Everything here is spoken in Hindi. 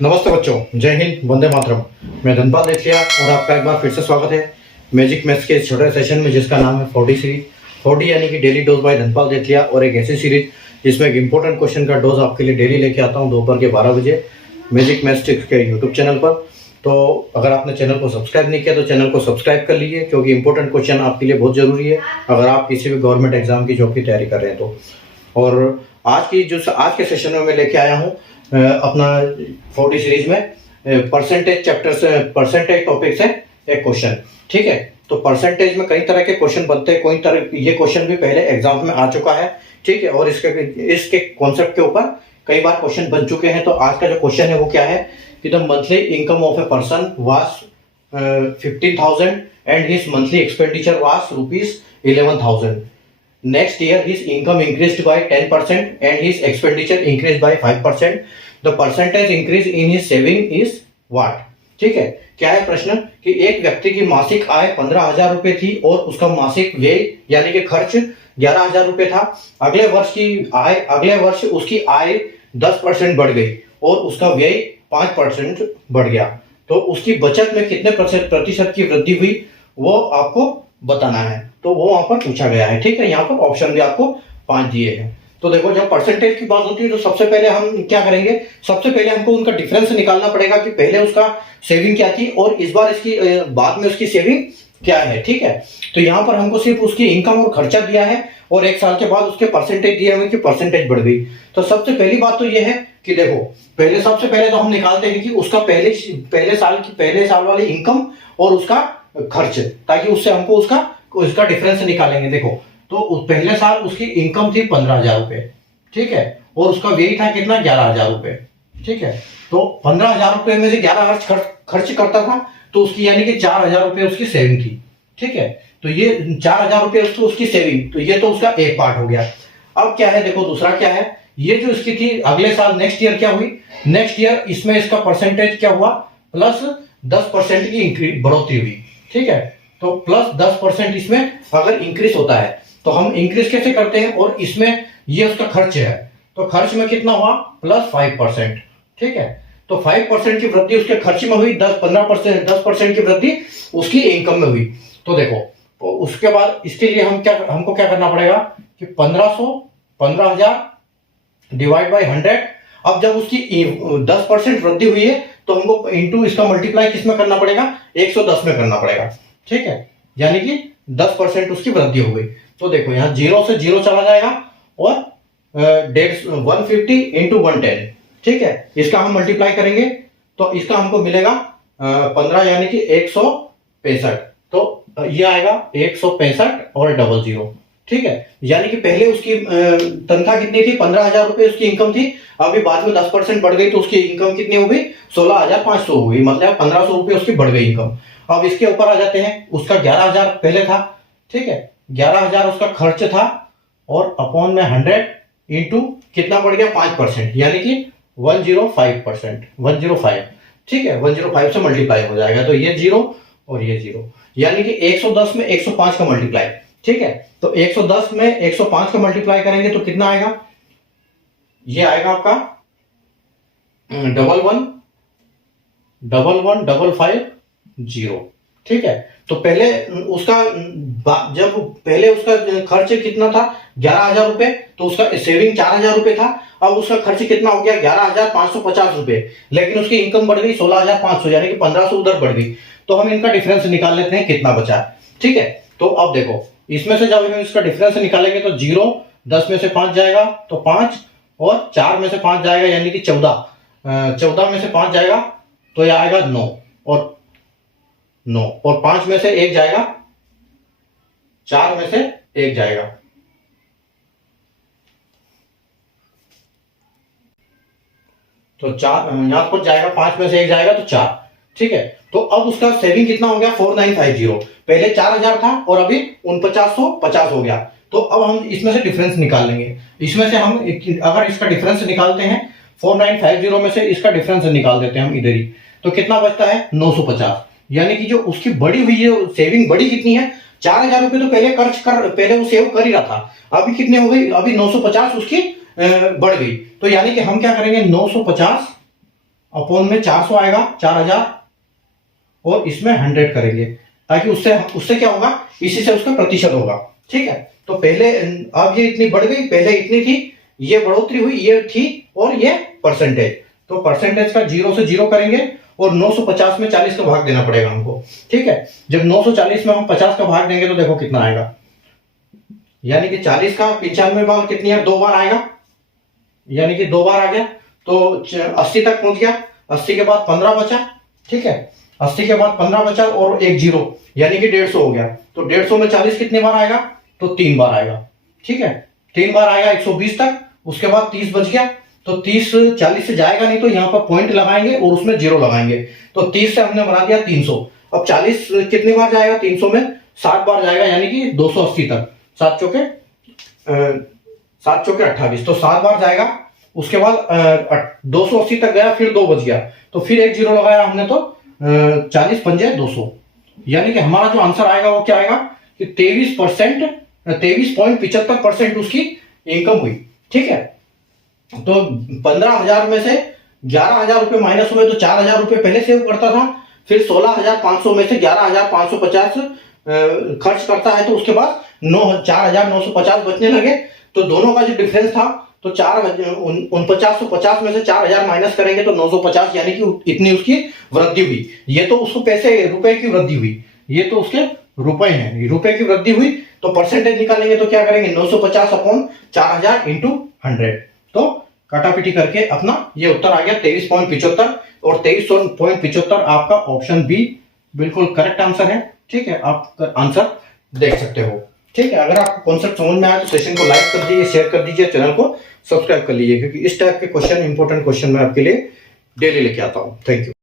नमस्ते बच्चों, जय हिंद, वंदे मातरम। मैं धनपाल देथिया और आपका एक बार फिर से स्वागत है मैजिक मैथ्स के इस छोटे सेशन में जिसका नाम है 4D सीरीज। 4D यानी कि डेली डोज बाय धनपाल देथिया, और एक ऐसी सीरीज जिसमें एक इंपॉर्टेंट क्वेश्चन का डोज आपके लिए डेली लेके आता हूँ दोपहर के 12 बजे मैजिक मैथ्स के यूट्यूब चैनल पर। तो अगर आपने चैनल को सब्सक्राइब नहीं किया तो चैनल को सब्सक्राइब कर लीजिए, क्योंकि इंपॉर्टेंट क्वेश्चन आपके लिए बहुत ज़रूरी है अगर आप किसी भी गवर्नमेंट एग्जाम की जॉब की तैयारी कर रहे हैं तो। और आज के सेशन में मैं लेके आया हूँ अपना 4D सीरीज में परसेंटेज चैप्टर से, परसेंटेज टॉपिक से एक क्वेश्चन। ठीक है, तो परसेंटेज में कई तरह के क्वेश्चन बनते हैं, कोई तरह ये क्वेश्चन भी पहले एग्जाम में आ चुका है। ठीक है, और इसके कॉन्सेप्ट के ऊपर कई बार क्वेश्चन बन चुके हैं। तो आज का जो क्वेश्चन है वो क्या है कि the monthly income of a person was 15,000 and his monthly expenditure was ₹11,000. Next year, his income increased by 10% and his expenditure increased by 5%. The percentage increase in his saving is what? ठीक है, क्या है प्रश्न कि एक व्यक्ति की मासिक आय 15,000 रुपए थी और उसका मासिक व्यय यानी कि खर्च 11,000 रुपए था। अगले वर्ष उसकी आय 10% बढ़ गई और उसका व्यय 5% बढ़ गया। तो उसकी बचत में कितने प्रतिशत की वृद्धि हुई वो आपको बताना है। तो वो वहां पर पूछा गया है। ठीक है, यहाँ पर ऑप्शन भी आपको 5 दिए हैं। तो देखो, जब परसेंटेज की बात होती है तो सबसे पहले हम क्या करेंगे, सबसे पहले हमको उनका डिफरेंस निकालना पड़ेगा कि पहले उसका सेविंग क्या थी और इस बार इसकी बाद में उसकी सेविंग क्या है। ठीक है, तो यहाँ पर हमको सिर्फ उसकी इनकम और खर्चा दिया है और एक साल के बाद उसके परसेंटेज दिए हुए कि परसेंटेज बढ़ गई। तो सबसे पहली बात तो यह है कि देखो, सबसे पहले तो हम निकालते हैं कि उसका पहले साल वाली इनकम और उसका खर्च, ताकि उससे हमको उसका डिफरेंस निकालेंगे। देखो, तो पहले साल उसकी इनकम थी 15,000 रुपए। ठीक है, और उसका व्यय था कितना, 11,000 रुपए। ठीक है, तो 15,000 रुपए में से 11,000 खर्च करता था, तो उसकी यानी कि 4,000 रुपए उसकी सेविंग थी। ठीक है, तो ये 4,000 रुपए उसकी सेविंग, तो ये तो उसका एक पार्ट हो गया। अब क्या है, देखो दूसरा क्या है, ये जो इसकी थी अगले साल नेक्स्ट ईयर क्या हुई, नेक्स्ट ईयर इसमें इसका परसेंटेज क्या हुआ, प्लस 10% की बढ़ोतरी हुई। ठीक है, तो प्लस 10% इसमें अगर इंक्रीज होता है तो हम इंक्रीज कैसे करते हैं, और इसमें ये उसका खर्च है तो खर्च में कितना हुआ, प्लस 5%। ठीक है, तो 5% की वृद्धि उसके खर्च में हुई, 10% की वृद्धि उसकी इनकम में हुई। तो देखो, तो उसके बाद इसके लिए हमको क्या करना पड़ेगा कि 15,000 डिवाइड बाई 100। अब जब उसकी 10% वृद्धि हुई है तो हमको इंटू इसका मल्टीप्लाई किसमें करना पड़ेगा, 110 में करना पड़ेगा। ठीक है, यानी कि 10% उसकी वृद्धि हो गई। तो देखो, यहाँ 0 से 0 चला जाएगा और 150 इंटू 110। ठीक है, इसका हम मल्टीप्लाई करेंगे तो इसका हमको मिलेगा 15 यानी कि 165। तो ये आएगा 165 और 00। ठीक है, यानी कि पहले उसकी तनख्वाह कितनी थी, 15,000 रुपए उसकी इनकम थी। अभी बाद में 10% बढ़ गई तो उसकी इनकम कितनी हो गई, 16,500 हो गई, मतलब 1,500 रुपए उसकी बढ़ गई इनकम। अब इसके ऊपर आ जाते हैं, उसका 11,000 पहले था। ठीक है, 11,000 उसका खर्च था और अपॉन में 100 इंटू कितना बढ़ गया, 5%, यानी कि 105%, 105। ठीक है, 105 से मल्टीप्लाई हो जाएगा तो ये 0 और ये 0, यानी कि 110 में 105 का मल्टीप्लाई। ठीक है, तो 110 में 105 का मल्टीप्लाई करेंगे तो कितना आएगा, ये आएगा आपका 111550। ठीक है, तो पहले उसका खर्च कितना था, 11,000 रुपए, तो उसका सेविंग 4,000 रुपए था। अब उसका खर्च कितना हो गया, 11,550 रुपए, लेकिन उसकी इनकम बढ़ गई 16,500, यानी कि 1,500 उधर बढ़ गई। तो हम इनका डिफरेंस निकाल लेते हैं कितना बचा। ठीक है, तो अब देखो, इसमें से जब हम इसका डिफरेंस निकालेंगे तो 0, 10 में से 5 जाएगा तो 5, और 4 में से 5 जाएगा यानी कि 14, 14 में से 5 जाएगा तो यह आएगा 9, और 5 में से 1 जाएगा, 4 में से 1 जाएगा, तो 4 यहां पर जाएगा, 5 में से 1 जाएगा तो 4। ठीक है, तो अब उसका सेविंग कितना हो गया, 4950। पहले 4,000 था और अभी 4950 हो गया। तो अब हम इसमें से डिफरेंस निकाल लेंगे। इसमें से हम अगर इसका डिफरेंस निकालते हैं, 4950 में से इसका डिफरेंस निकाल देते हैं हम इधर ही, तो कितना बचता है, 950। यानी कि जो उसकी बड़ी हुई है सेविंग, बड़ी कितनी है, 4,000 रुपए तो पहले वो सेव कर ही रहा था, अभी कितने हो गई, अभी 950 उसकी बढ़ गई। तो यानी कि हम क्या करेंगे, 950 अपॉन में 400 आएगा, 4000, और इसमें 100 करेंगे, ताकि उससे उससे क्या होगा, इसी से उसका प्रतिशत होगा। ठीक है, तो पहले अब ये इतनी बढ़ गई, पहले इतनी थी, ये बढ़ोतरी हुई, ये थी, और ये परसेंटेज। तो परसेंटेज का 0 से 0 करेंगे, और 950 में 40 का भाग देना पड़ेगा हमको। ठीक है, जब 940 में हम 50 का भाग देंगे तो देखो कितना आएगा, यानी कि 40 का 95 बार कितनी है, 2 बार आएगा, यानी कि 2 बार आ गया, तो 80 तक पहुंच गया। 80 के बाद 15 बचा। ठीक है, 80 के बाद 15 बचा और एक 0, यानी कि 150 हो गया। तो 150 में 40 कितनी बार आएगा, तो 3 बार आएगा। ठीक है, 3 बार आएगा 120 तक, उसके बाद 30 बच गया, तो 30 40 से जाएगा नहीं, तो यहाँ पर पॉइंट लगाएंगे और उसमें 0 लगाएंगे। तो 30 से हमने बना दिया 300। अब 40 कितनी बार जाएगा, 300 में 60 बार जाएगा, यानी कि 280 तक। 7 चौके 28, तो 7 बार जाएगा। उसके बाद 280 तक गया, फिर 2 बच गया, तो फिर एक 0 लगाया हमने, तो 40 पंजे 200, यानी कि हमारा जो आंसर आएगा वो क्या आएगा कि 23.75% उसकी इनकम हुई। ठीक है, तो 15,000 में से 11,000 रुपये माइनस हुए, तो 4,000 रुपये पहले सेव करता था, फिर 16,500 में से 11,550 खर्च करता है, तो उसके बाद 4,950 बचने लगे। तो दोनों का जो डिफरेंस था, तो 4950 में से 4,000 माइनस करेंगे तो 950, यानी कि इतनी उसकी वृद्धि हुई। ये तो उसको पैसे रुपए की वृद्धि हुई, ये तो उसके रुपए हैं, रुपए की वृद्धि हुई। तो परसेंटेज निकालेंगे तो क्या करेंगे, 950 अपॉन 4,000 इंटू 100, तो काटापीटी करके अपना ये उत्तर आ गया 23.75, और 23.75 आपका ऑप्शन बी बिल्कुल करेक्ट आंसर है। ठीक है, आप आंसर देख सकते हो। ठीक है, अगर आपको कॉन्सेप्ट समझ में आया तो सेशन को लाइक कर दीजिए, शेयर कर दीजिए, चैनल को सब्सक्राइब कर लीजिए, क्योंकि इस टाइप के क्वेश्चन, इंपॉर्टेंट क्वेश्चन मैं आपके लिए डेली लेके आता हूँ। Thank you.